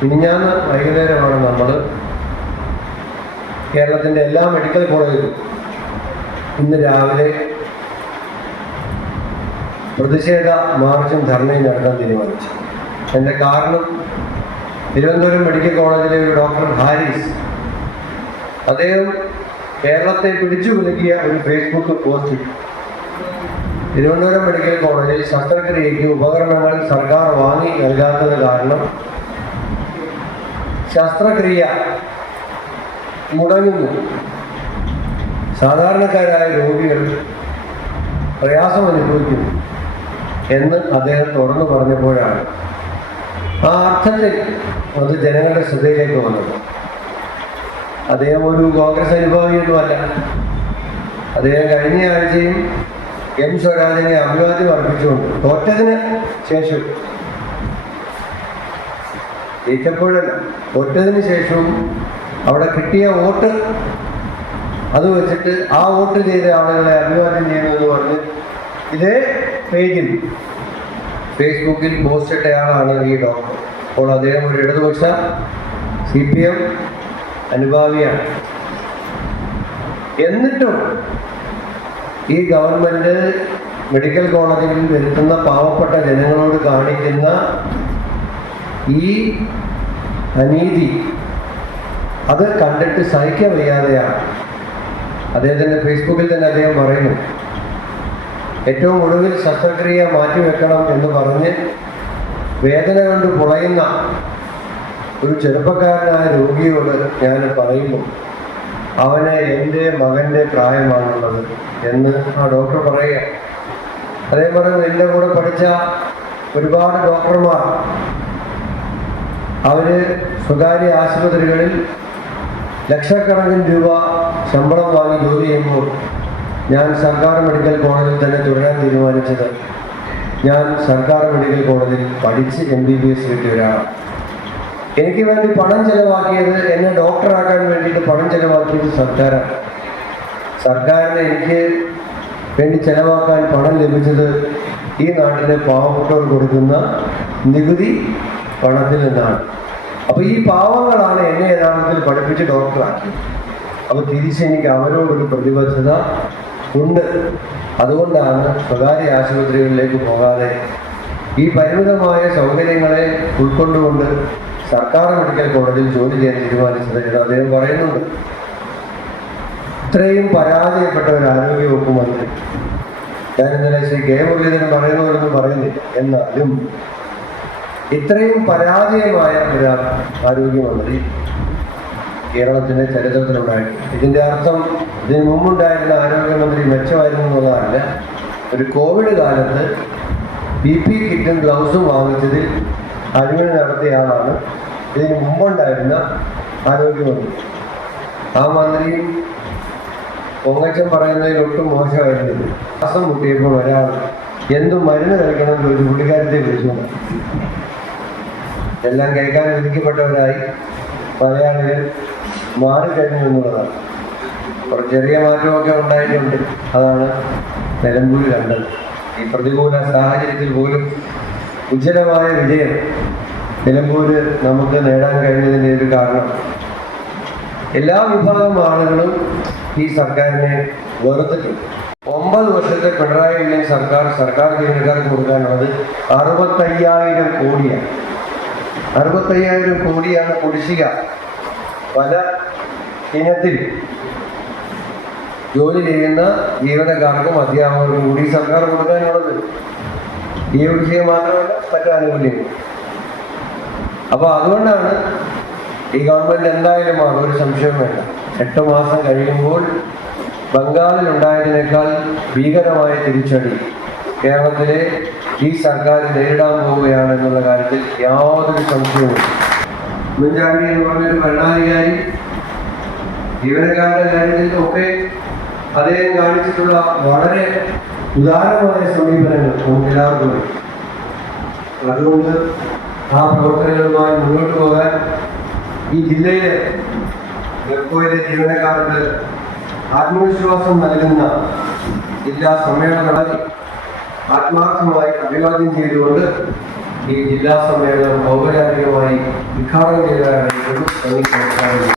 മിനിഞ്ഞാന്ന് വൈകുന്നേരമാണ് നമ്മൾ കേരളത്തിൻ്റെ എല്ലാ മെഡിക്കൽ കോളേജിലും ഇന്ന് രാവിലെ പ്രതിഷേധ മാർച്ചും ധർണയും നടത്താൻ തീരുമാനിച്ചു. എൻ്റെ കാരണം തിരുവനന്തപുരം മെഡിക്കൽ കോളേജിലെ ഒരു ഡോക്ടർ ഹാരിസ്, അദ്ദേഹം കേരളത്തെ പിടിച്ചു കുലുക്കിയ ഒരു ഫേസ്ബുക്ക് പോസ്റ്റ് ഇട്ടു. തിരുവനന്തപുരം മെഡിക്കൽ കോളേജിൽ ശസ്ത്രക്രിയയ്ക്ക് ഉപകരണങ്ങൾ സർക്കാർ വാങ്ങി നൽകാത്തത് കാരണം ശസ്ത്രക്രിയ മുടങ്ങുന്നു, സാധാരണക്കാരായ രോഗികൾ പ്രയാസം അനുഭവിക്കുന്നു എന്ന് അദ്ദേഹം തുറന്നു പറഞ്ഞപ്പോഴാണ് ആ അർത്ഥത്തിൽ അത് ജനങ്ങളുടെ ശ്രദ്ധയിലേക്ക് വന്നത്. അദ്ദേഹം ഒരു കോൺഗ്രസ് അനുഭാവിയൊന്നുമല്ല. അദ്ദേഹം കഴിഞ്ഞ ആഴ്ചയും എം സ്വരാജിനെ അഭിവാദ്യം അർപ്പിച്ചുകൊണ്ട് തോറ്റതിന് ശേഷം, ജയിച്ചപ്പോഴല്ല, തോറ്റതിന് ശേഷവും അവിടെ കിട്ടിയ വോട്ട് അത് വെച്ചിട്ട് ആ വോട്ട് ചെയ്ത ആളുകളെ അഭിവാദ്യം ചെയ്യുന്നു എന്ന് പറഞ്ഞ് ഇതേ പേജിൽ ഫേസ്ബുക്കിൽ പോസ്റ്റ് ഇട്ടയാളാണ് ഈ ഡോക്ടർ. അപ്പോൾ അദ്ദേഹം ഒരു ഇടതുപക്ഷ CPM അനുഭാവിയാണ്. എന്നിട്ടും ഈ ഗവൺമെൻറ് മെഡിക്കൽ കോളേജിൽ വരുത്തുന്ന പാവപ്പെട്ട ജനങ്ങളോട് കാണിക്കുന്ന ഈ അനീതി അത് കണ്ടിട്ട് സഹിക്കാൻ വയ്യാതെയാണ്. അദ്ദേഹത്തിൻ്റെ ഫേസ്ബുക്കിൽ തന്നെ അദ്ദേഹം പറയുന്നു, ഏറ്റവും ഒടുവിൽ ശസ്ത്രക്രിയ മാറ്റിവെക്കണം എന്ന് പറഞ്ഞ് വേദന കൊണ്ട് പുളയുന്ന ഒരു ചെറുപ്പക്കാരനായ രോഗിയോട് ഞാൻ പറയുന്നു, അവന് എൻ്റെ മകൻ്റെ പ്രായമാണുള്ളത് എന്ന് ആ ഡോക്ടർ പറയുക. അതേപോലെ എൻ്റെ കൂടെ പഠിച്ച ഒരുപാട് ഡോക്ടർമാർ അവർ സ്വകാര്യ ആശുപത്രികളിൽ ലക്ഷക്കണക്കിന് രൂപ ശമ്പളം വാങ്ങി ജോലി ചെയ്യുമ്പോൾ ഞാൻ സർക്കാർ മെഡിക്കൽ കോളേജിൽ തന്നെ തുടരാൻ തീരുമാനിച്ചത്, ഞാൻ സർക്കാർ മെഡിക്കൽ കോളേജിൽ പഠിച്ച് MBBS കിട്ടിയ ഒരാളാണ്. എനിക്ക് വേണ്ടി പണം ചെലവാക്കിയത്, എന്നെ ഡോക്ടറാക്കാൻ വേണ്ടിയിട്ട് പണം ചെലവാക്കിയത് സർക്കാരാണ്. സർക്കാരിന് എനിക്ക് വേണ്ടി ചെലവാക്കാൻ പണം ലഭിച്ചത് ഈ നാട്ടിലെ പാവപ്പെട്ടവർ കൊടുക്കുന്ന നികുതി പണത്തിൽ നിന്നാണ്. അപ്പോൾ ഈ പാവങ്ങളാണ് എന്നെ യഥാർത്ഥത്തിൽ പഠിപ്പിച്ച് ഡോക്ടറാക്കിയത്. അപ്പോൾ തിരിച്ചെനിക്ക് അവരോടൊരു പ്രതിബദ്ധത ഉണ്ട്. അതുകൊണ്ടാണ് സ്വകാര്യ ആശുപത്രികളിലേക്ക് പോകാതെ ഈ പരിമിതമായ സൗകര്യങ്ങളെ ഉൾക്കൊണ്ടുകൊണ്ട് സർക്കാർ മെഡിക്കൽ കോളേജിൽ ജോലി ചെയ്യാൻ തീരുമാനിച്ചത് എന്ന് അദ്ദേഹം പറയുന്നുണ്ട്. ഇത്രയും പരാജയപ്പെട്ട ഒരു ആരോഗ്യവകുപ്പ് മന്ത്രി, ഞാൻ ഇന്നലെ ശ്രീ കെ മുരളീധരൻ പറയുന്നവരൊന്നും പറയുന്നില്ല, എന്നാലും ഇത്രയും പരാജയമായ ഒരു ആരോഗ്യമന്ത്രി കേരളത്തിൻ്റെ ചരിത്രത്തിലുണ്ടായിരുന്നു. ഇതിൻ്റെ അർത്ഥം ഇതിന് മുമ്പുണ്ടായിരുന്ന ആരോഗ്യമന്ത്രി മെച്ചമായിരുന്നു എന്നുള്ളതല്ല. ഒരു കോവിഡ് കാലത്ത് PPE കിറ്റും ഗ്ലൗസും വാങ്ങിച്ചതിൽ അഴിമതി നടത്തിയ ആളാണ് ഇതിന് മുമ്പുണ്ടായിരുന്ന ആരോഗ്യമന്ത്രി. ആ മന്ത്രിയും പൊങ്ങച്ചം പറയുന്നതിൽ ഒട്ടും മോശമായിരുന്നില്ല. ശ്വാസം മുട്ടിയപ്പോൾ ഒരാൾ എന്തും മരുന്ന് കഴിക്കണമെന്ന് ഒരു പുള്ളിക്കാരത്തെ വിളിച്ചുകൊണ്ട് എല്ലാം കേൾക്കാൻ വിധിക്കപ്പെട്ടവരായി മലയാളികൾ മാറിക്കഴിഞ്ഞു എന്നുള്ളതാണ്. കുറച്ച് ചെറിയ മാറ്റമൊക്കെ ഉണ്ടായിട്ടുണ്ട്. അതാണ് നിലമ്പൂർ കണ്ടത്. ഈ പ്രതികൂല സാഹചര്യത്തിൽ പോലും ഉജ്ജ്വലമായ വിജയം നിലമ്പൂർ നമുക്ക് നേടാൻ കഴിഞ്ഞതിൻ്റെ ഒരു കാരണം എല്ലാ വിഭാഗം ആളുകളും ഈ സർക്കാരിനെ വെറുത്തിട്ടുണ്ട്. 9 വർഷത്തെ പിണറായി വിജയൻ സർക്കാർ ജീവനക്കാർക്ക് കൊടുക്കാനുള്ളത് 65,000 കോടിയാണ്. 65,000 കോടിയാണ് കുടിശ്ശിക. പല ഇനത്തിൽ ജോലി ചെയ്യുന്ന ജീവനക്കാർക്കും അധ്യാപകർക്കും കൂടി സർക്കാർ കൊടുക്കാനുള്ളത്. ഈ കുടിശ്ശിക മാത്രമല്ല, മറ്റു ആനുകൂല്യങ്ങൾ. അപ്പോൾ അതുകൊണ്ടാണ് ഈ ഗവൺമെൻറ് എന്തായാലും മാറും, ഒരു സംശയം വേണ്ട. 8 മാസം കഴിയുമ്പോൾ ബംഗാളിലുണ്ടായതിനേക്കാൾ ഭീകരമായ തിരിച്ചടി കേരളത്തിലെ ഈ സർക്കാർ നേരിടാൻ പോവുകയാണെന്നുള്ള കാര്യത്തിൽ യാതൊരു സംശയവും. ഉമ്മൻചാണ്ടി എന്ന് പറഞ്ഞൊരു ഭരണാധികാരി ജീവനക്കാരുടെ കാര്യത്തിൽ ഒക്കെ അദ്ദേഹം കാണിച്ചിട്ടുള്ള വളരെ ഉദാരമായ സമീപനങ്ങൾ നമുക്ക് എല്ലാവർക്കും. അതുകൊണ്ട് ആ പ്രവർത്തനങ്ങളുമായി മുന്നോട്ട് പോകാൻ ഈ ജില്ലയിലെ നെൽക്കോയിലെ ജീവനക്കാർക്ക് ആത്മവിശ്വാസം നൽകുന്ന ജില്ലാ സമ്മേളനങ്ങളിൽ ആത്മാർത്ഥമായി അഭിവാദ്യം ചെയ്തുകൊണ്ട് ഈ ജില്ലാ സമ്മേളനം ഔപചാരികമായി ഉദ്ഘാടനം ചെയ്തതായി നന്ദി.